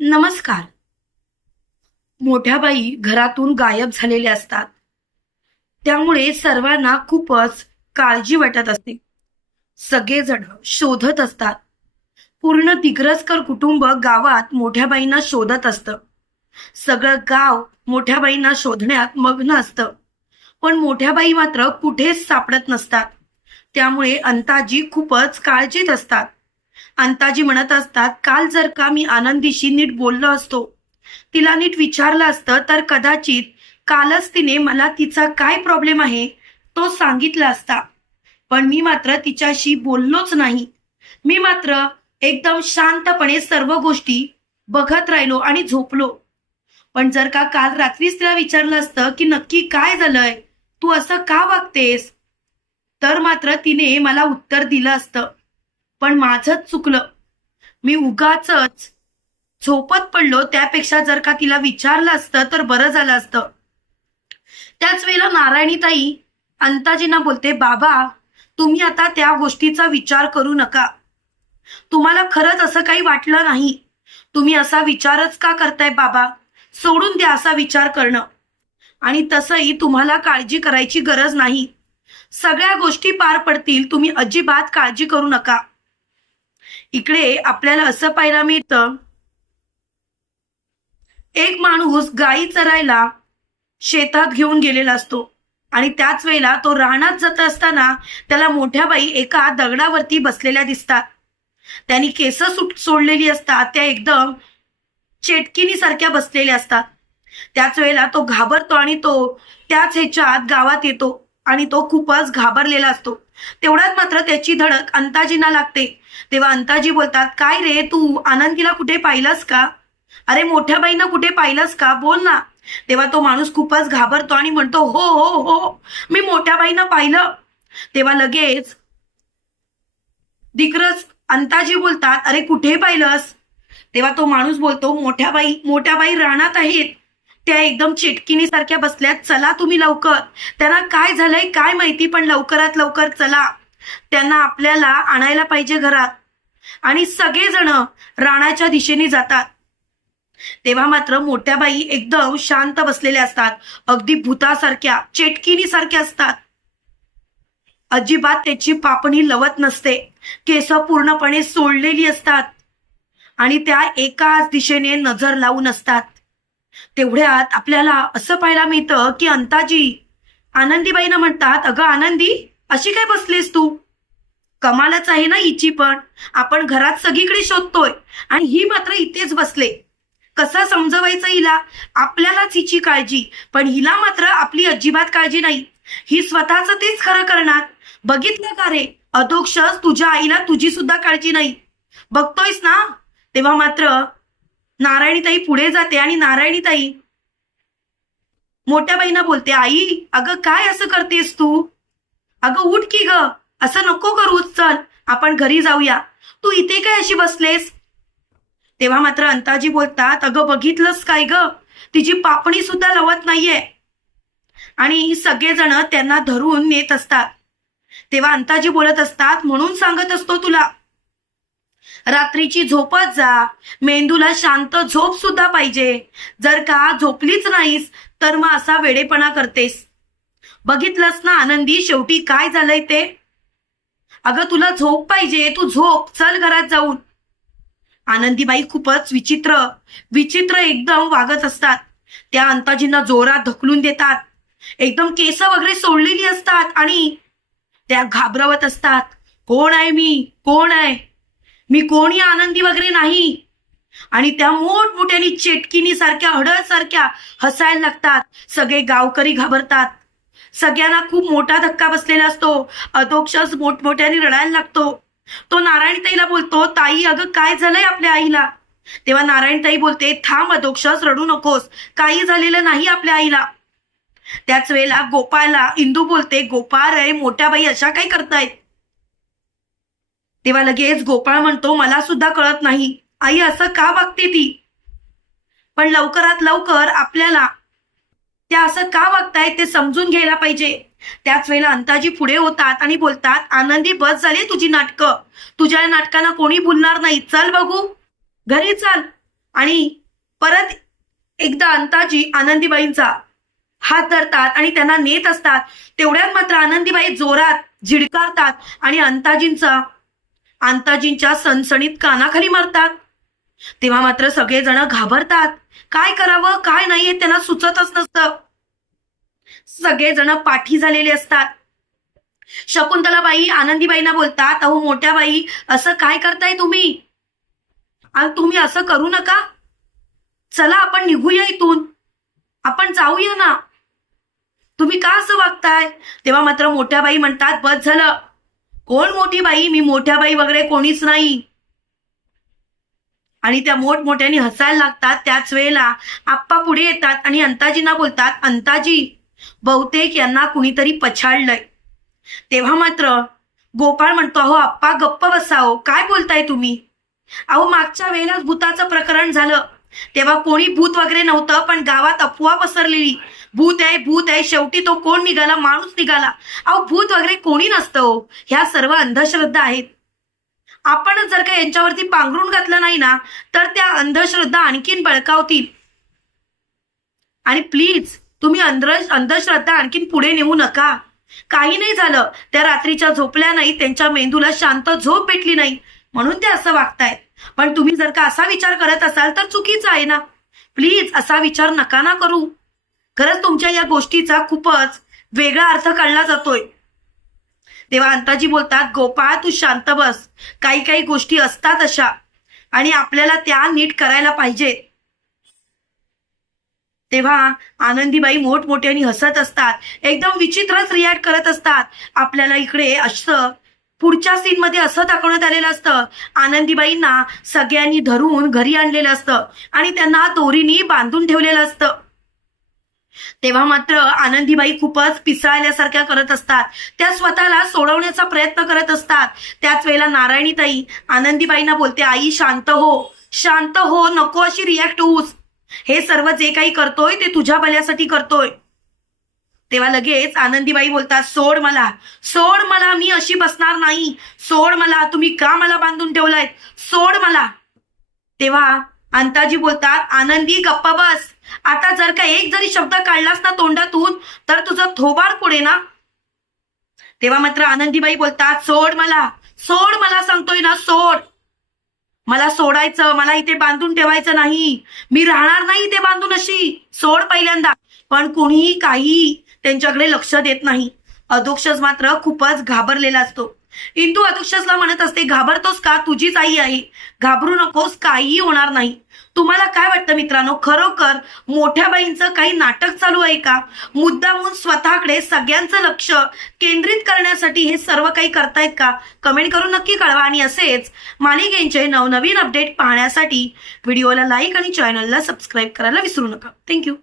नमस्कार. मोठ्या बाई घरातून गायब झालेल्या असतात. त्यामुळे सर्वांना खूपच काळजी वाटत असते. सगळेजण शोधत असतात. पूर्ण दिग्रसकर कुटुंब गावात मोठ्या बाईंना शोधत असतं. सगळं गाव मोठ्या बाईंना शोधण्यात मग्न असतं. पण मोठ्या बाई मात्र कुठेच सापडत नसतात. त्यामुळे अंताजी खूपच काळजीत असतात. अंताजी म्हणत असतात काल जर का मी आनंदीशी नीट बोललो असतो तिला नीट विचारलं असतं तर कदाचित कालच तिने मला तिचा काय प्रॉब्लेम आहे तो सांगितला असता. पण मी मात्र तिच्याशी बोललोच नाही. मी मात्र एकदम शांतपणे सर्व गोष्टी बघत राहिलो आणि झोपलो. पण जर का काल रात्रीच तिला विचारलं असतं की नक्की काय झालंय तू असं का वागतेस? तर मात्र तिने मला उत्तर दिलं असतं. पण माझंच चुकलं. मी उगाच झोपत पडलो त्यापेक्षा जर का तिला विचारलं असतं तर बरं झालं असतं. त्याच वेळेला नारायणीताई अंताजींना बोलते बाबा तुम्ही आता त्या गोष्टीचा विचार करू नका. तुम्हाला खरंच असं काही वाटलं नाही. तुम्ही असा विचारच का करताय बाबा? सोडून द्या असा विचार करणं. आणि तसंही तुम्हाला काळजी करायची गरज नाही. सगळ्या गोष्टी पार पडतील तुम्ही अजिबात काळजी करू नका. इकडे आपल्याला असं पाहायला मिळतं एक माणूस गायी चरायला शेतात घेऊन गेलेला असतो. आणि त्याच वेळेला तो रानात जात असताना त्याला मोठ्या बाई एका दगडावरती बसलेल्या दिसतात. त्यांनी केस सुट सोडलेली असतात त्या एकदम चेटकिनी सारख्या बसलेल्या असतात. त्याच वेळेला तो घाबरतो आणि तो त्याच ह्याच्यात गावात येतो आणि तो खूपच घाबरलेला असतो. तेवढ्यात मात्र त्याची धडक अंताजींना लागते. तेव्हा अंताजी बोलतात काय रे तू? आनंदीला कुठे पाहिलंस का? अरे मोठ्या बाईंना कुठे पाहिलंस का? बोल ना. तेव्हा तो माणूस खूपच घाबरतो आणि म्हणतो हो हो हो मी मोठ्या बाईंना पाहिलं. तेव्हा लगेच दिग्रज अंताजी बोलतात अरे कुठे पाहिलंस? तेव्हा तो माणूस बोलतो मोठ्या बाई मोठ्या बाई राहणार आहेत. त्या एकदम चिटकिनी सारख्या बसल्यात चला तुम्ही लवकर. त्यांना काय झालंय काय माहिती पण लवकरात लवकर चला. त्यांना आपल्याला आणायला पाहिजे घरात. आणि सगळेजण राणाच्या दिशेने जातात. तेव्हा मात्र मोठ्या बाई एकदम शांत बसलेल्या असतात. अगदी भूतासारख्या चेटकिनी सारख्या असतात. अजिबात त्याची पापणी लवत नसते. केस पूर्णपणे सोडलेली असतात. आणि त्या एकाच दिशेने नजर लावून असतात. तेवढ्यात आपल्याला असं पाहायला मिळतं की अंताजी आनंदीबाईंना म्हणतात अगं आनंदी अशी काय बसलीस तू? कमालच आहे ना हिची पण. आपण घरात सगळीकडे शोधतोय आणि ही मात्र इथेच बसले. कसं समजवायचं हिला? आपल्यालाच हिची काळजी. पण हिला मात्र आपली अजिबात काळजी नाही. ही स्वतःच तेच खरं करणार. बघितलं का रे? अधोक्षस तुझ्या आईला तुझी सुद्धा काळजी नाही. बघतोयस ना? तेव्हा मात्र नारायणीताई पुढे जाते आणि नारायणीताई मोठ्या बहिणा बोलते आई अगं काय असं करतेस तू? अगं उठ की ग असं नको करूच चल आपण घरी जाऊया. तू इथे काय अशी बसलेस? तेव्हा मात्र अंताजी बोलतात अगं बघितलंस काय ग? तिची पापणी सुद्धा लवत नाहीये. आणि सगळेजण त्यांना धरून नेत असतात. तेव्हा अंताजी बोलत असतात म्हणून सांगत असतो तुला रात्रीची झोपत जा. मेंदूला शांत झोप सुद्धा पाहिजे. जर का झोपलीच नाहीस तर मग असा वेडेपणा करतेस. बघितलंस ना आनंदी शेवटी काय झालंय ते? अगं तुला झोप पाहिजे. तू झोप. चल घरात जाऊन. आनंदीबाई खूपच विचित्र विचित्र एकदम वागत असतात. त्या अंताजींना जोरात ढकलून देतात. एकदम केस वगैरे सोडलेली असतात आणि त्या घाबरवत असतात. कोण आहे मी? कोण आहे? मी कोणी आनंदी वगैरे नाही. आणि त्या मोठमोठ्यानी चेटकिनी सारख्या हडळ सारख्या हसायला लागतात. सगळे गावकरी घाबरतात. सगळ्यांना खूप मोठा धक्का बसलेला असतो. अधोक्षस मोठमोठ्याने रडायला लागतो. तो नारायणताईला बोलतो ताई अगं काय झालंय आपल्या आईला? तेव्हा नारायणताई बोलते थांब अधोक्षस रडू नकोस. काही झालेलं नाही आपल्या आईला. त्याच वेळेला गोपाळला इंदू बोलते गोपाळ रे मोठ्या बाई अशा काय करतायत? तेव्हा लगेच गोपाळ म्हणतो मला सुद्धा कळत नाही. आई असं का वागते ती? पण लवकरात लवकर आपल्याला त्या असं का वागतायत ते समजून घ्यायला पाहिजे. त्याच वेळेला अंताजी पुढे होतात आणि बोलतात आनंदी बस झाली तुझी नाटकं. तुझ्या नाटकांना कोणी भुलणार नाही. चल बघू. घरी चल. आणि परत एकदा अंताजी आनंदीबाईंचा हात धरतात आणि त्यांना नेत असतात. तेवढ्यात मात्र आनंदीबाई जोरात झिडकारतात आणि अंताजींचा आंताजींच्या सणसणीत कानाखाली मारतात. तेव्हा मात्र सगळेजण घाबरतात. काय करावं काय नाही हे त्यांना सुचतच नसतं. सगळेजण पाठी झालेले असतात. शकुंतलाबाई आनंदीबाईंना बोलतात अहो मोठ्या बाई असं काय करताय तुम्ही? आणि तुम्ही असं करू नका. चला आपण निघूया इथून. आपण जाऊया ना. तुम्ही का असं वागताय? तेव्हा मात्र मोठ्या बाई म्हणतात बस झालं. कोण मोठी बाई? मी मोठ्या बाई वगैरे कोणीच नाही. आणि त्या मोठमोठ्याने हसायला लागतात त्याच वेळेला. आप्पा पुढे येतात आणि अंताजींना बोलतात अंताजी बहुतेक यांना कुणीतरी पछाडलंय. तेव्हा मात्र गोपाळ म्हणतो अहो आप्पा गप्प बसाओ हो. काय बोलताय तुम्ही? अहो मागच्या वेळेलाच भूताचं प्रकरण झालं. तेव्हा कोणी भूत वगैरे नव्हतं पण गावात अफवा पसरलेली. भूत आहे भूत आहे. शेवटी तो कोण निघाला? माणूस निघाला. अहो भूत वगैरे कोणी नसतं हो. ह्या सर्व अंधश्रद्धा आहेत. आपणच जर का यांच्यावरती पांघरून घातलं नाही ना तर त्या अंधश्रद्धा आणखीन बळकावतील. आणि प्लीज तुम्ही अंध अंधश्रद्धा आणखीन पुढे नेऊ नका. काही नाही झालं. त्या रात्रीच्या झोपल्या नाही त्यांच्या मेंदूला शांत झोप भेटली नाही. म्हणून ते असं वागतायत. पण तुम्ही जर का असा विचार करत असाल तर चुकीचं आहे ना. प्लीज असा विचार नका ना करू. खरंच तुमच्या या गोष्टीचा खूपच वेगळा अर्थ काढला जातोय. तेव्हा अंताजी बोलतात गोपाळ तू शांत बस. काही काही गोष्टी असतात अशा आणि आपल्याला त्या नीट करायला पाहिजेत. तेव्हा आनंदीबाई मोठमोठ्याने हसत असतात. एकदम विचित्रच रिॲक्ट करत असतात. आपल्याला इकडे असं पुढच्या सीन मध्ये असं दाखवण्यात आलेलं असतं. आनंदीबाईंना सगळ्यांनी धरून घरी आणलेलं असतं आणि त्यांना दोरीनी बांधून ठेवलेलं असतं. तेव्हा मात्र आनंदीबाई खूपच पिसाळल्यासारख्या करत असतात. त्या स्वतःला सोडवण्याचा प्रयत्न करत असतात. त्याच वेळेला नारायणीताई आनंदीबाईंना बोलते आई शांत हो. शांत हो. नको अशी रिॲक्ट होऊस हे सर्व जे काही करतोय ते तुझ्या भल्यासाठी करतोय. तेव्हा लगेच आनंदीबाई बोलतात सोड मला. सोड मला. मी अशी बसणार नाही. सोड मला. तुम्ही का मला बांधून ठेवलायत? सोड मला. तेव्हा अंताजी बोलतात आनंदी गप्पा बस. आता जर का एक जरी शब्द काढलास ना तोंडातून तर तुझं थोबाड पुढे ना. तेव्हा मात्र आनंदीबाई बोलतात सोड मला सोड मला सांगतोय ना सोड. मला सोडायचं मला इथे बांधून ठेवायचं नाही. मी राहणार नाही इथे बांधून अशी. सोड पहिल्यांदा. पण कोणीही काही त्यांच्याकडे लक्ष देत नाही. अधोक्षज मात्र खूपच घाबरलेला असतो. इंदू अधुक्षसला म्हणत असते घाबरतोस का? तुझीच आई आहे. घाबरू नकोस काहीही होणार नाही. तुम्हाला काय वाटतं मित्रांनो? खरोखर मोठ्या बाईंचं काही नाटक चालू आहे का? मुद्दामून स्वतःकडे सगळ्यांचं लक्ष केंद्रित करण्यासाठी हे सर्व काही करतायत का? कमेंट करून नक्की कळवा. आणि असेच मालिकेंचे नवनवीन अपडेट पाहण्यासाठी व्हिडिओला लाईक आणि चॅनलला सबस्क्राईब करायला विसरू नका. थँक्यू.